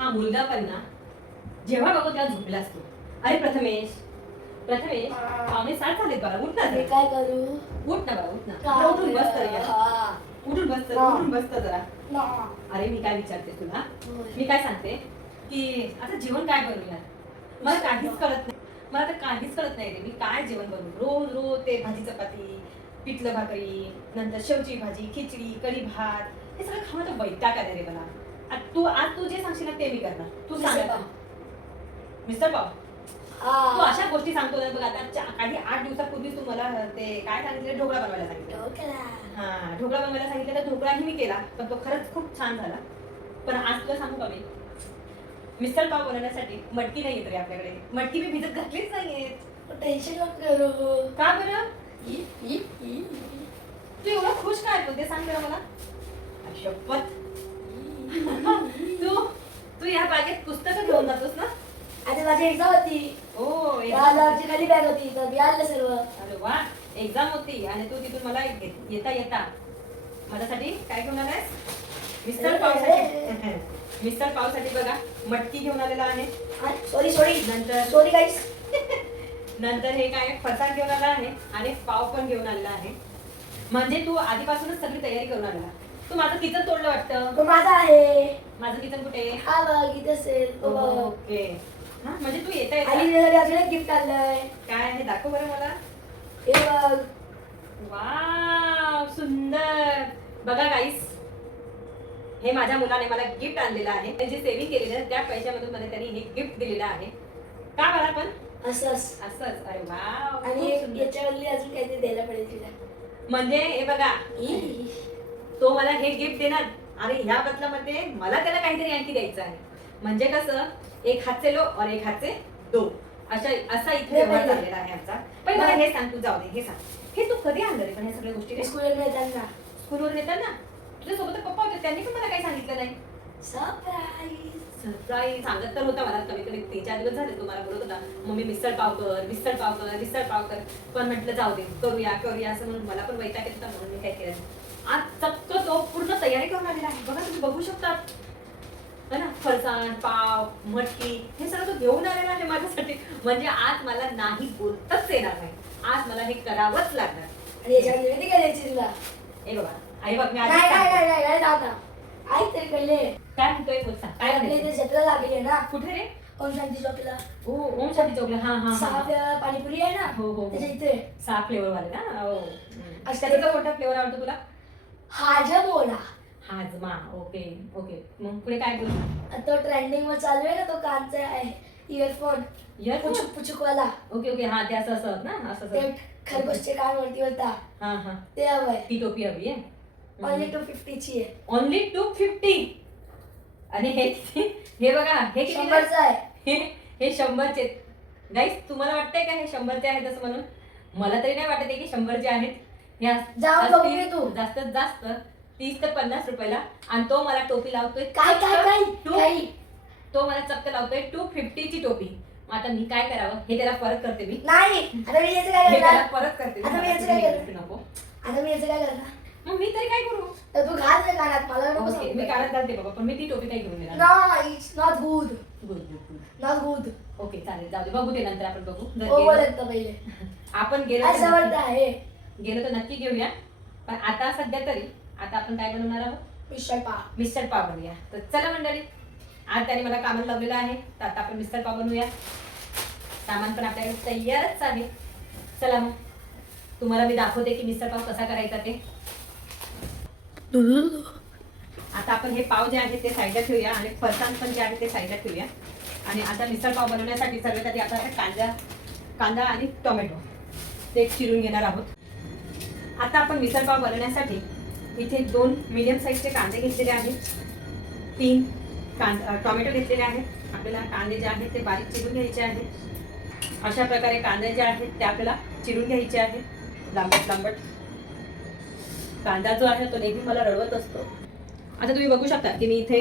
हा मुलगा पण ना जेव्हा बघू तेव्हा झोपला असतो. अरे प्रथमेश, प्रथमेश, 6:45 झालेत बघा. उठ ना मी जरा. काय करू? उठ ना बघा, उठ ना. काय उठून बस तर या. हा. उठून बस तर, हा. उठून बस तर जरा. ना. अरे मी काय विचारते तुला, होय. मी काय सांगते की आता जेवण काय बनवूया. मला काहीच कळत नाही. मला तर काहीच कळत नाही रे, मी काय जेवण बनवू. रोज रोज ते भाजी चपाती, पिठलं भाकरी, नंतर शेवची भाजी, खिचडी, कढी भात, हे सगळं खाऊन तर वैताग आलाय रे मला. आज तू जे सांगशील ना ते मी करणार. तू सांग मिसळ आता. पाव. मिसळ पाव. तू हा. अशा गोष्टी सांगतो ना बघ. आता काही 8 दिवसापूर्वी तू मला ते काय सांगितलं, ढोकळा बनवायला सांगितलं. ढोकळा. हा, ढोकळा बनवायला सांगितलं तर ढोकळाही मी केला, पण तो खरंच खूप छान झाला. पण आज तुला सांगू का मी, मिसळ पाव बनवण्यासाठी मटकी नाही येत रे आपल्याकडे. मटकी मी भिजत घातलीच नाहीये. टेन्शन नको करू. का बरं? E, E, E. तू एवढा खुश काय होते सांग बरं मला. शपथ. तू तू या बागेत पुस्तकं घेऊन जातोस ना? आता माझी एक्झाम होती. ओ, माझी खाली बॅग होती तर मी आणलं सर्व. अरे वा, एक्झाम होती आणि तू तिथून मला येता येता माझ्यासाठी काय घेऊन आलायस? मिसळ पावसाठी. मिसळ पावसाठी बघा मटकी घेऊन आलेला आहे. सॉरी सॉरी नंतर सॉरी गाईस. नंतर हे काय फरसाण घेऊन आला आहे आणि पाव पण घेऊन आलेला आहे. म्हणजे तू आधीपासूनच सगळी तयारी करून आलेला. तू माझं किचन तोडलं वाटतं. तो माझा आहे. माझं किचन कुठे? हा बघ इथे असेल. तो बघ. ओके. हा, म्हणजे तू येता आणि येता त्यासाठी अजून एक गिफ्ट आणलंय. काय आहे दाखव बरं मला. हे बघ. वाव, सुंदर. बघा गाईस, हे माझ्या मुलाने मला गिफ्ट आणलेलं आहे. त्याची सेव्हिंग केलेली आहे, त्या पैशामधून मला त्यांनी हे गिफ्ट दिलेलं आहे. का बरं पण असंच. असंच? अरे वाव, आणि खूप सुंदर. याच्यावरली अजून काहीतरी द्यायला पडेल तुला. म्हणजे हे बघा, ई. तो मला हे गिफ्ट देणार आणि ह्या बदलामध्ये मला त्याला काहीतरी आणखी द्यायचं आहे. म्हणजे कसं, एक हात से लो और एक हात से दो, असा इथे व्यवहार झालेला आहे आमचा. पण मला हे सांग, तू जाऊ दे, हे सांग, हे तू कधी आणलं रे पण हे सगळ्या गोष्टी? स्कूलवर येताना. स्कूलवर येताना तुझ्या सोबत पप्पा होते, त्यांनी पण मला काही सांगितलं नाही. सरप्राईज. सरप्राईज सांगत तर होता मला, कमी कमी 3-4 दिवस झाले तुम्हाला बोलत होता मम्मी मिसळ पाव कर, मिसळ पाव कर, मिसळ पाव कर. पण म्हटलं जाऊ दे, करूया करूया असं म्हणून मला पण वैताग येत होता, म्हणून मी काय केलं, आज चक्क तो पूर्ण तयारी करून आलेला आहे. बघा तुम्ही बघू शकता है ना, फरसाण, पाव, मटकी, हे सगळं तो घेऊन आलेला आहे माझ्यासाठी. म्हणजे आज मला नाही बोलताच येणार नाही, आज मला हे करावंच लागणार. आणि याच्यावर निवेदी काय द्यायची तुला? हे बघा, आई बघ मी नाही आधी नाही नाही नाही नाही दादा. ऐक तरी पहिले. काय म्हणतोय बोल, सांग काय आपल्या इथे म्हणतोय? जत्रा लागली आहे ना. कुठे रे? ओम शांती चौकला. ओ, ओम शांती चौकला. हा हा सहा हा. फ्लेवर पाणीपुरी आहे ना. हो, हो. त्याच्या इथे 6 फ्लेवर वाले ना. हो. अच्छा, त्याचा कोणता फ्लेवर आवडतो तुला? हाजमोला. हाजमा. Okay okay. मग पुढे काय बोलू? तो ट्रेंडिंग वर चालू आहे ना, तो कानचा आहे इयरफोन. इयरफोन? पुचुक पुचुक वाला. Okay okay. हा, ते असं असं ना, असं ते असं. खरगोशचे कान वरती होता. हा हा. ते हवंय. ती टोपी हवी आहे. ओनली 250 ची आहे. ओनली 250. आणि हे हे बघा, हे किती? 100चं आहे. हे 100चे. गाईस, तुम्हाला वाटतंय का हे 100चे आहेत असं म्हणून? मला तरी नाही वाटत आहे की 100चे आहेत. हे जाऊ बघू ये तू. जास्तीत जास्त 30 ते 50 रुपयाला. आणि तो मला टोपी लावतोय काय काय काय काय. तो मला चक्क लावतोय 250 ची टोपी. मग आता मी काय करावं, हे त्याला परत करते मी. नाही. आता मी याचं काय हे त्याला करणार? परत करते. आता मी याचं काय करणार? नको. आता मी याचं काय करणार? मग मी तरी काय करू? तर तू घाल ते कानात. मला नको ओके, सांगू. मी कानात घालते बाबा, पण मी ती टोपी नाही घेऊन येणार. No, it's not good. Good good good. Not good. Okay, चालेल, जाऊ दे, बघू ते नंतर आपण बघू. जर हो गेलो- बोलत तर पहिले. आपण गेलो असं तर वाटतं नक्की- आहे. गेलो तर नक्की घेऊया. पण आता सध्या तरी आता आपण काय बनवणार आहोत? मिसळ पाव. मिसळ पाव बनवूया. तर चला मंडळी, आज त्याने मला कामाला लावलेलं आहे, तर आता आपण मिसळ पाव बनवूया. सामान पण आपल्याकडे तयारच आहे. चला मग तुम्हाला मी दाखवते की मिसळ पाव कसा करायचा ते. आता आपण हे पाव जे आहे ते साईडला ठेवूया आणि फरसाण पण जे आहे ते साईडला ठेवूया. आणि आता मिसळ पाव बनवण्यासाठी सर्वात आधी आपण कांदा आणि टोमॅटो ते चिरून घेणार आहोत. आता आपण मिसळ पाव बनवण्यासाठी इथे 2 मीडियम साईजचे कांदे घेतलेले आहेत, 3 टोमॅटो घेतलेले आहेत. आपल्याला कांदे जे आहेत ते बारीक चिरून घ्यायचे आहेत. अशा प्रकारे कांदे जे आहेत ते आपल्याला चिरून घ्यायचे आहेत लांबट लांबट. कांदा जो आहे तो नेहमी मला रडवत असतो. आता तुम्ही बघू शकता की मी इथे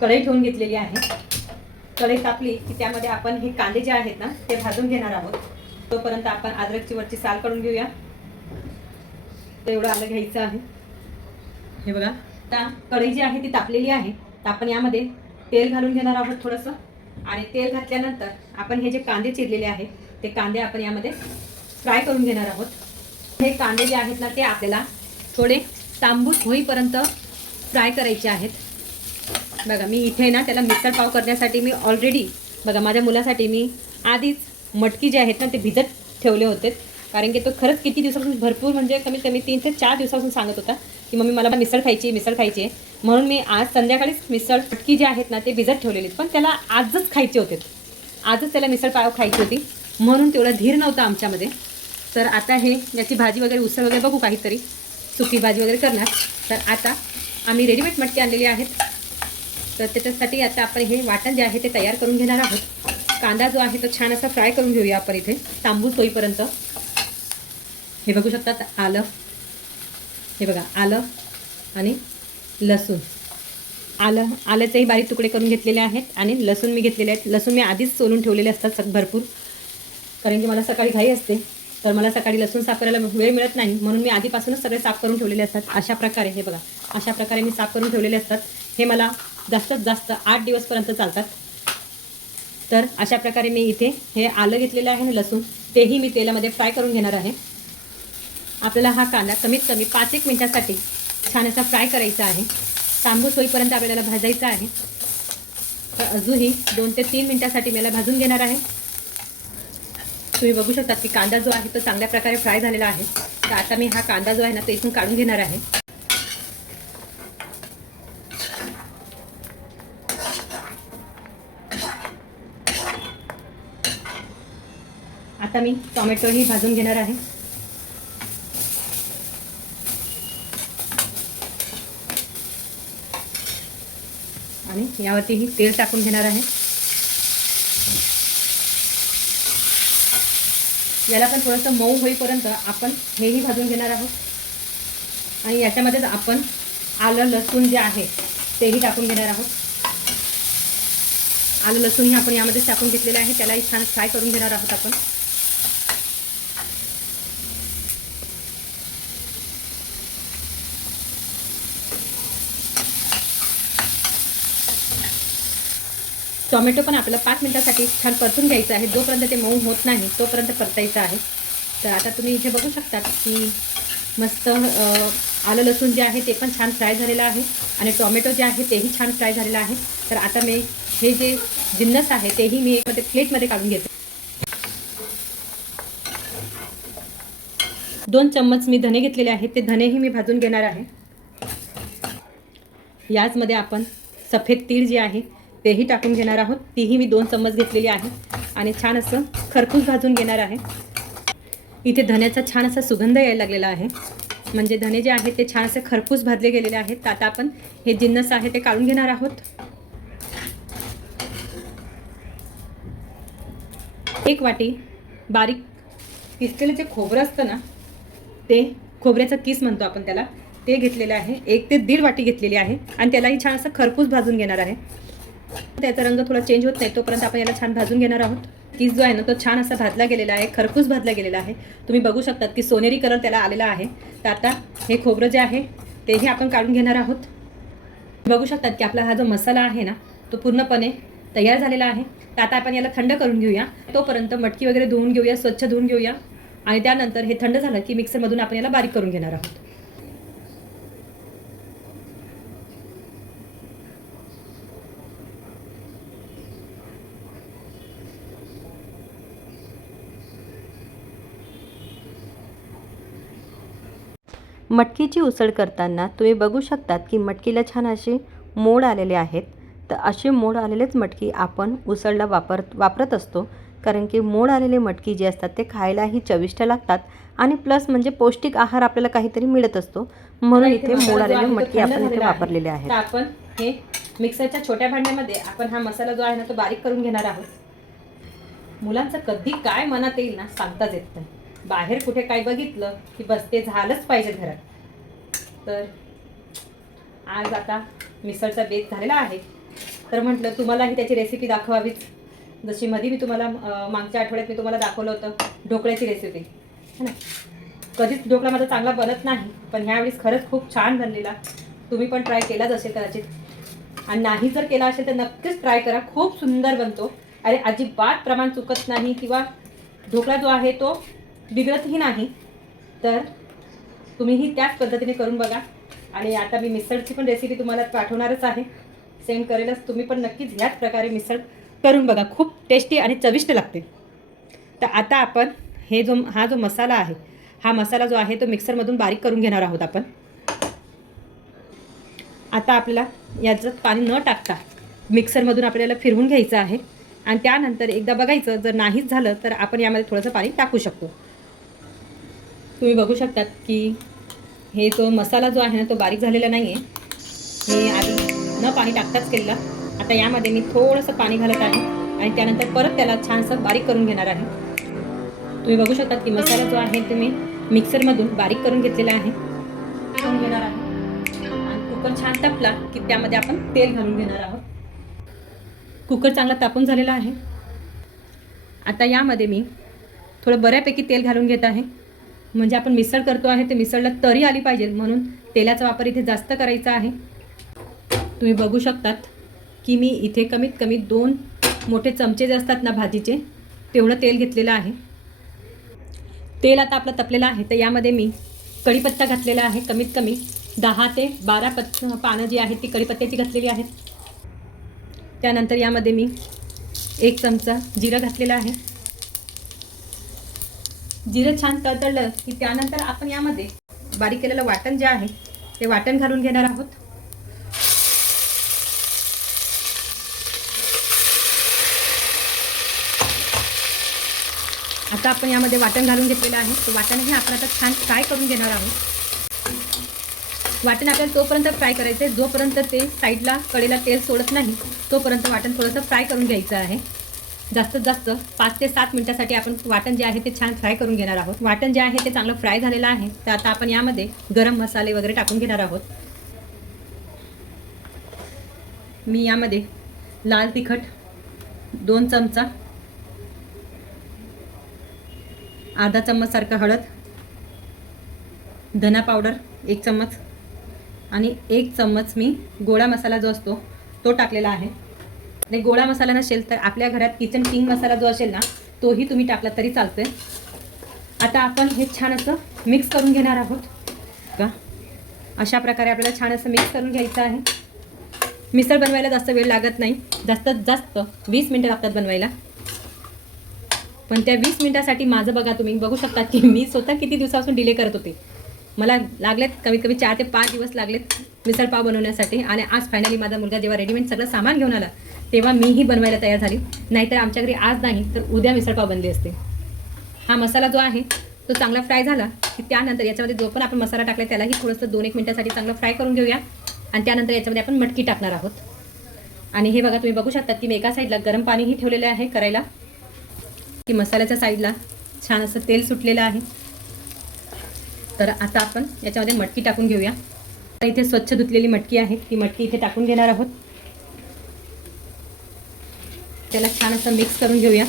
कढई ठेवून घेतलेली आहे. कढई तापली की त्यामध्ये आपण हे कांदे जे आहेत ना ते भाजून घेणार आहोत. तोपर्यंत आपण अद्रकची वरची साल काढून घेऊया. तर एवढं आलं घ्यायचं आहे. हे बघा, आता कढई जी आहे ती तापलेली आहे, तर आपण यामध्ये तेल घालून घेणार आहोत थोडंसं. आणि तेल घातल्यानंतर आपण हे जे कांदे चिरलेले आहेत ते कांदे आपण यामध्ये फ्राय करून घेणार आहोत. हे कांदे जे आहेत ना ते आपल्याला थोडे तांबूस होईपर्यंत फ्राय करायचे आहेत. बघा मी इथे ना त्याला मिसळ पाव करण्यासाठी मी ऑलरेडी बघा माझ्या मुलासाठी मी आधीच मटकी जे आहेत ना ते भिजत ठेवले होते. कारण की तो खरंच किती दिवसापासून भरपूर म्हणजे कमीत कमी 3 ते 4 दिवसापासून सांगत होता की मम्मी मला मिसळ खायची आहे. म्हणून मी आज संध्याकाळीच मिसळ मटकी जे आहेत ना ते भिजत ठेवलेले, पण त्याला आजच खायचे होते. आजच त्याला मिसळ पाव खायची होती म्हणून तेवढा धीर नव्हता आमच्यामध्ये. तर आता हे याची भाजी वगैरे उसळ वगैरे बघू काहीतरी सुकी भाजी वगैरे करणार. तर आता आम्ही रेडीमेड मटकी आणलेली आहेत. तर त्याच्यासाठी आता आपण हे वाटण जे आहे ते तयार करून घेणार आहोत. कांदा जो आहे तो छान असा फ्राय करून घेऊया आपण इथे तांबूस होईपर्यंत. हे बघू शकतात आलं, हे बघा आलं आणि लसूण. आल्याचेही बारीक तुकडे करून घेतलेले आहेत आणि लसूण मी घेतलेले आहेत. लसूण मी आधीच सोलून ठेवलेले असतात भरपूर, कारण की मला सकाळी घाई असते. तर मला सकाळी लसूण साफ करायला वेळ मिळत नाही, म्हणून मी आधीपासूनच सगळे साफ करून ठेवलेले असतात. अशा प्रकारे हे बघा अशा प्रकारे मी साफ करून ठेवलेले असतात. हे मला जास्तीत जास्त 8 दिवसपर्यंत चालतात. तर अशा प्रकारे मी इथे हे आलं घेतलेलं आहे आणि लसूण तेही मी तेलामध्ये फ्राय करून घेणार आहे. आपल्याला हा कांदा कमीत कमी 5-1 मिनिटासाठी छान असा फ्राय करायचा आहे. तांबूस होईपर्यंत आपल्याला भाजायचा आहे. तर अजूनही 2 ते 3 मिनिटासाठी मला भाजून घेणार आहे. तुम्ही बघू शकता की कांदा जो आहे तो चांगल्या प्रकारे फ्राय झालेला आहे. तर आता मी हा कांदा जो आहे ना तो इथून काढून घेणार आहे. आता मी टोमॅटोही भाजून घेणार आहे. आणि यावरतीही तेल टाकून घेणार आहे. याला पण थोडंसं मऊ होईपर्यंत आपण हेही भाजून घेणार आहोत. आणि याच्यामध्येच आपण आलं लसूण जे आहे तेही टाकून घेणार आहोत. आलं लसूणही आपण यामध्ये टाकून घेतलेलं आहे. त्यालाही छान फ्राय करून घेणार आहोत आपण. टोमॅटो पण आपल्याला 5 मिनिटासाठी छान परतून घ्यायचं आहे. जोपर्यंत ते मऊ होत नाही तोपर्यंत परतायचं आहे. तर आता तुम्ही इथे बघू शकता की मस्त आलं लसूण जे आहे ते पण छान फ्राय झालेलं आहे आणि टोमॅटो जे आहे तेही छान फ्राय झालेलं आहे. तर आता मी हे जे जिन्नस आहे तेही मी एखाद्या प्लेटमध्ये काढून घेते. 2 चम्मच मी धने घेतलेले आहेत. ते धनेही मी भाजून घेणार आहे. याचमध्ये आपण सफेद तीळ जे आहे तेही टाकून घेणार आहोत. तीही मी 2 चम्मच घेतलेली आहे आणि छान असं खरपूस भाजून घेणार आहे. इथे धण्याचा छान असा सुगंध यायला लागलेला आहे, म्हणजे धने जे आहेत ते छान असे खरपूस भाजले गेलेले आहेत. तर आता आपण हे जिन्नस आहे ते काढून घेणार आहोत. 1 वाटी बारीक किसलेलं जे खोबरं असतं ना ते खोबऱ्याचा किस म्हणतो आपण त्याला, ते घेतलेलं आहे. 1 ते 1.5 वाटी घेतलेली आहे आणि त्यालाही छान असं खरपूस भाजून घेणार आहे. त्याचा रंग थोडा चेंज होत नाही तोपर्यंत आपण याला छान भाजून घेणार आहोत. किस जो आहे ना तो छान असा भाजला गेलेला आहे, खरपूस भाजला गेलेला आहे. तुम्ही बघू शकतात की सोनेरी कलर त्याला आलेला आहे. तर आता हे खोबरं जे आहे तेही आपण काढून घेणार आहोत. बघू शकतात की आपला हा जो मसाला आहे ना तो पूर्णपणे तयार झालेला आहे. तर आता आपण याला थंड करून घेऊया. तोपर्यंत मटकी वगैरे धुवून घेऊया, स्वच्छ धुवून घेऊया आणि त्यानंतर हे थंड झालं की मिक्सरमधून आपण याला बारीक करून घेणार आहोत. मटकीची उसळ करताना तुम्ही बघू शकतात की मटकीला छान असे मोड आलेले आहेत. तर असे मोड आलेलेच मटकी आपण उसळला वापरत असतो, कारण की मोड आलेले मटकी जे असतात ते खायलाही चविष्ट लागतात आणि प्लस म्हणजे पौष्टिक आहार आपल्याला काहीतरी मिळत असतो, म्हणून इथे मोड आलेले मटकी आपण इथे वापरलेले आहेत. तर आपण हे मिक्सरच्या छोट्या भांड्यामध्ये आपण हा मसाला जो आहे ना तो बारीक करून घेणार आहोत. मुलांचं कधी काय मनात येईल ना सांगताच येत नाही. बाहेर कुठे काय बघितलं की बस ते झालंच पाहिजे घरात. तर आज आता मिसळचा बेत झालेला आहे, तर म्हटलं तुम्हालाही त्याची रेसिपी दाखवावीच. जशी मध्ये मी तुम्हाला मागच्या आठवड्यात मी तुम्हाला दाखवलं होतं ढोकळ्याची रेसिपी, है ना. कधीच ढोकळा माझा चांगला बनत नाही, पण ह्यावेळेस खरंच खूप छान बनलेला. तुम्ही पण ट्राय केलाच असेल कदाचित. आणि नाही जर केला असेल तर नक्कीच ट्राय करा, खूप सुंदर बनतो. आणि अजिबात प्रमाण चुकत नाही किंवा ढोकळा जो आहे तो बिघडतही नाही. तर तुम्हीही त्याच पद्धतीने करून बघा. आणि आता मी मिसळची पण रेसिपी तुम्हाला पाठवणारच आहे, सेंड करेलच. तुम्ही पण नक्कीच ह्याच प्रकारे मिसळ करून बघा, खूप टेस्टी आणि चविष्ट लागते. तर आता आपण हा जो मसाला आहे, हा मसाला जो आहे तो मिक्सरमधून बारीक करून घेणार आहोत आपण. आता आपल्याला याचं पाणी न टाकता मिक्सरमधून आपल्याला फिरवून घ्यायचं आहे. आणि त्यानंतर एकदा बघायचं, जर नाहीच झालं तर आपण यामध्ये थोडंसं पाणी टाकू शकतो. तुम्ही बघू शकतात की हे जो मसाला जो आहे ना तो बारीक झालेला नाही आहे, मी आधी न पाणी टाकताच केलेला. आता यामध्ये मी थोडंसं पाणी घालत आहे आणि त्यानंतर परत त्याला छानसं बारीक करून घेणार आहे. तुम्ही बघू शकतात की मसाला जो आहे तो मी मिक्सरमधून बारीक करून घेतलेला आहे, करून घेणार आहे. आणि कुकर छान तापला की त्यामध्ये आपण तेल घालून घेणार आहोत. कुकर चांगला तापून झालेला आहे. आता यामध्ये मी थोडं बऱ्यापैकी तेल घालून घेत आहे, म्हणजे आपण मिसळ करतो आहे ते मिसळला तरी आली पाहिजे, म्हणून तेलाचा वापर इथे जास्त करायचा आहे. तुम्ही बघू शकतात की मी इथे कमीत कमी 2 मोठे चमचे जे असतात ना भाजीचे, तेवढं तेल घेतलेलं आहे. तेल आता आपलं तपलेलं आहे. तर यामध्ये मी कढीपत्ता घातलेला आहे, कमीत कमी 10 ते 12 पानं जी आहेत ती कढीपत्त्याची घातलेली आहेत. त्यानंतर यामध्ये मी 1 चमचा जिरं घातलेलं आहे. जिरं छान तळतळलं की त्यानंतर आपण यामध्ये बारीक केलेलं वाटण जे आहे ते वाटण घालून घेणार आहोत. आता आपण यामध्ये वाटण घालून घेतलेलं आहे. तर वाटण हे आपण आता छान फ्राय करून घेणार आहोत. वाटण आपल्याला तोपर्यंत फ्राय करायचं आहे जोपर्यंत ते साईडला कडेला तेल सोडत नाही, तोपर्यंत वाटण थोडंसं फ्राय करून घ्यायचं आहे. जास्तीत जास्त 5 ते 7 मिनिटासाठी आपण वाटण जे आहे ते छान फ्राय करून घेणार आहोत. वाटण जे आहे ते चांगलं फ्राय झालेलं आहे. तर आता आपण यामध्ये गरम मसाले वगैरे टाकून घेणार आहोत. मी यामध्ये लाल तिखट 2 चमचा, अर्धा चम्मच सारखं हळद, धना पावडर 1 चम्मच आणि 1 चम्मच मी गोळा मसाला जो असतो तो टाकलेला आहे. आणि गोळा मसाला नसेल तर आपल्या घरात किचन किंग मसाला जो असेल ना तोही तुम्ही टाकला तरी चालतोय. आता आपण हे छान असं मिक्स करून घेणार आहोत का. अशा प्रकारे आपल्याला छान असं मिक्स करून घ्यायचं आहे. मिसळ बनवायला जास्त वेळ लागत नाही, जास्तीत जास्त 20 मिनटं लागतात बनवायला. पण त्या 20 मिनटासाठी माझं बघा, तुम्ही बघू शकता की मी स्वतः किती दिवसापासून डिले करत होते. मला लागलेत कमीत कमी 4 ते 5 दिवस लागलेत मिसळ पाव बनवण्यासाठी. आणि आज फायनली माझा मुलगा जेव्हा रेडीमेड सगळं सामान घेऊन आला तेव्हा मीही बनवायला तयार झाली. नाहीतर आमच्या घरी आज नाही तर उद्या मिसळपाव बनली असते. हा मसाला जो आहे तो चांगला फ्राय झाला की त्यानंतर याच्यामध्ये जो पण आपण मसाला टाकला त्यालाही थोडंसं 2-1 मिनिटासाठी चांगलं फ्राय करून घेऊया. आणि त्यानंतर याच्यामध्ये आपण मटकी टाकणार आहोत. आणि हे बघा, तुम्ही बघू शकता की मी एका साईडला गरम पाणीही ठेवलेलं आहे करायला, की मसाल्याच्या साईडला छान असं तेल सुटलेलं आहे. तर आता आपण याच्यामध्ये मटकी टाकून घेऊया. इथे स्वच्छ धुतलेली मटकी आहे, ती मटकी इथे टाकून घेणार आहोत. त्याला छान असं मिक्स करून घेऊया.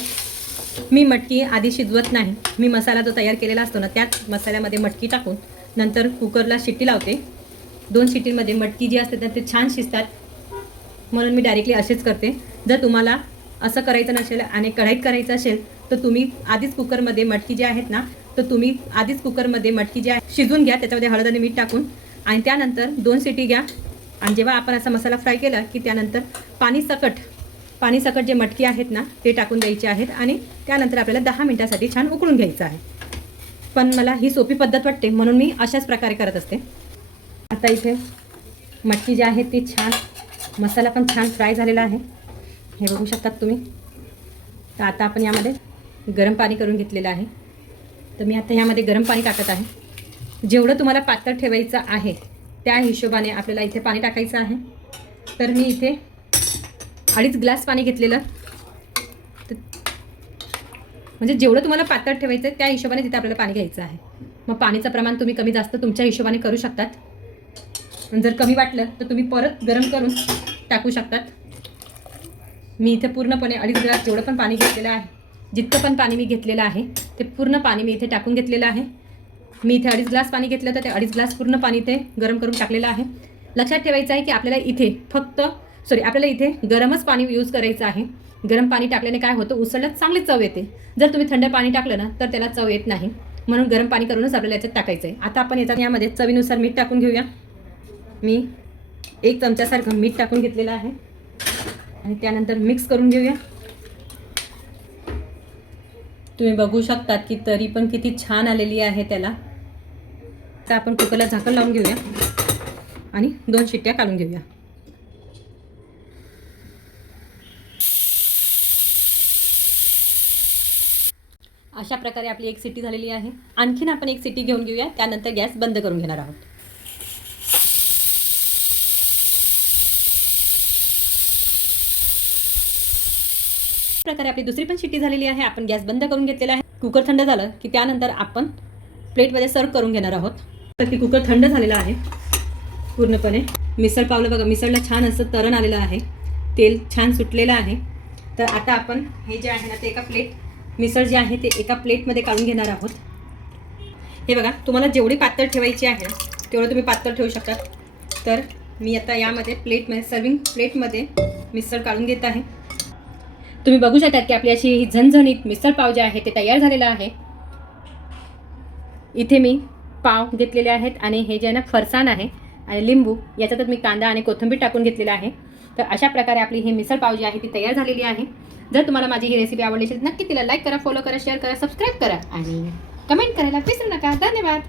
मी मटकी आधी शिजवत नाही, मी मसाला जो तयार केलेला असतो ना त्याच मसाल्यामध्ये मटकी टाकून नंतर कुकरला शिट्टी लावते. 2 शिट्टीमध्ये मटकी जी असते ते छान शिजतात, म्हणून मी डायरेक्टली असेच करते. जर तुम्हाला असं करायचं नसेल आणि कढईत करायचं असेल तर तुम्ही आधीच कुकरमध्ये मटकी जी आहेत ना तर तुम्ही आधीच कुकरमध्ये मटकी जी आहे शिजून घ्या, त्याच्यामध्ये हळद आणि मीठ टाकून. आणि त्यानंतर 2 शिटी घ्या. आणि जेव्हा आपण असा मसाला फ्राय केला की त्यानंतर पाणी सकट जे मटकी आहेत ना ते टाकून द्यायचे आहेत. आणि त्यानंतर आपल्याला 10 मिनिटासाठी छान उकळून घ्यायचं आहे. पण मला ही सोपी पद्धत वाटते म्हणून मी अशाच प्रकारे करत असते. आता इथे मटकी जी आहे ती छान, मसाला पण छान फ्राय झालेला आहे, हे बघू शकतात तुम्ही. तर आता आपण यामध्ये गरम पाणी करून घेतलेलं आहे. तर मी आता यामध्ये गरम पाणी टाकत आहे. जेवढं तुम्हाला पातळ ठेवायचं आहे त्या हिशोबाने आपल्याला इथे पाणी टाकायचं आहे. तर मी इथे 2.5 ग्लास पाणी घेतलेलं. म्हणजे जेवढं तुम्हाला पातळ ठेवायचं आहे त्या हिशोबाने तिथे आपल्याला पाणी घ्यायचं आहे. मग पाणीचं प्रमाण तुम्ही कमी जास्त तुमच्या हिशोबाने करू शकतात. जर कमी वाटलं तर तुम्ही परत गरम करून टाकू शकतात. मी इथे पूर्णपणे 2.5 ग्लास जेवढं पण पाणी घेतलेलं आहे, जितकं पण पाणी मी घेतलेलं आहे ते पूर्ण पाणी मी इथे टाकून घेतलेलं आहे. मी इथे 2.5 ग्लास पाणी घेतलं तर ते 2.5 ग्लास पूर्ण पाणी इथे गरम करून टाकलेलं आहे. लक्षात ठेवायचं आहे की आपल्याला इथे फक्त सॉरी आपल्याला इथे गरमच पाणी यूज करायचं आहे. गरम पाणी टाकल्याने काय होतं, उसळला चांगली चव येते. जर तुम्ही थंड पाणी टाकलं ना तर त्याला चव येत नाही, म्हणून गरम पाणी करूनच आपल्याला याच्यात टाकायचं आहे. आता आपण यामध्ये चवीनुसार मीठ टाकून घेऊया. मी 1 चमच्यासारखं मीठ टाकून घेतलेलं आहे आणि त्यानंतर मिक्स करून घेऊया. तुम्ही बघू शकतात की तरी पण किती छान आलेली आहे त्याला. आता आपण कुकरला झाकण लावून घेऊया आणि 2 शिट्ट्या काढून घेऊया. अशा प्रकारे आपली 1 शिट्टी झालेली आहे. आणखीन आपण 1 शिट्टी घेऊन घेऊया, त्यानंतर गॅस बंद करून घेणार आहोत. प्रकारे आपली दुसरी पण शिट्टी झालेली आहे. आपण गॅस बंद करून घेतलेला आहे. कुकर थंड झालं की त्यानंतर आपण प्लेटमध्ये सर्व करून घेणार आहोत. तर की कुकर थंड झालेला आहे पूर्णपणे. मिसळ पावलं बघा, मिसळला छान असं तरण आलेलं आहे, तेल छान सुटलेलं आहे. तर आता आपण हे जे आहे ना ते मिसळ जे आहे ते एका प्लेटमध्ये काढून घेणार आहोत. हे बघा, तुम्हाला जेवढी पातळ ठेवायची आहे तेवढं तुम्ही पातळ ठेवू शकता. तर मी आता यामध्ये सर्विंग प्लेटमध्ये मिसळ काढून घेत आहे. तुम्ही बघू शकता की आपली अशी ही झणझणीत मिसळ पाव जे आहे ते तयार झालेलं आहे. इथे मी पाव घेतलेले आहेत आणि हे जे आहे ना फरसाण आहे आणि लिंबू, याच्यातच मी कांदा आणि कोथिंबीर टाकून घेतलेला आहे. तर अशा प्रकारे आपली ही मिसळ पाव जी आहे ती तयार झालेली आहे. जर तुम्हाला माझी ही रेसिपी आवडली असेल नक्की तिला लाईक करा, फॉलो करा, शेअर करा, सबस्क्राईब करा आणि कमेंट करायला विसरू नका. धन्यवाद.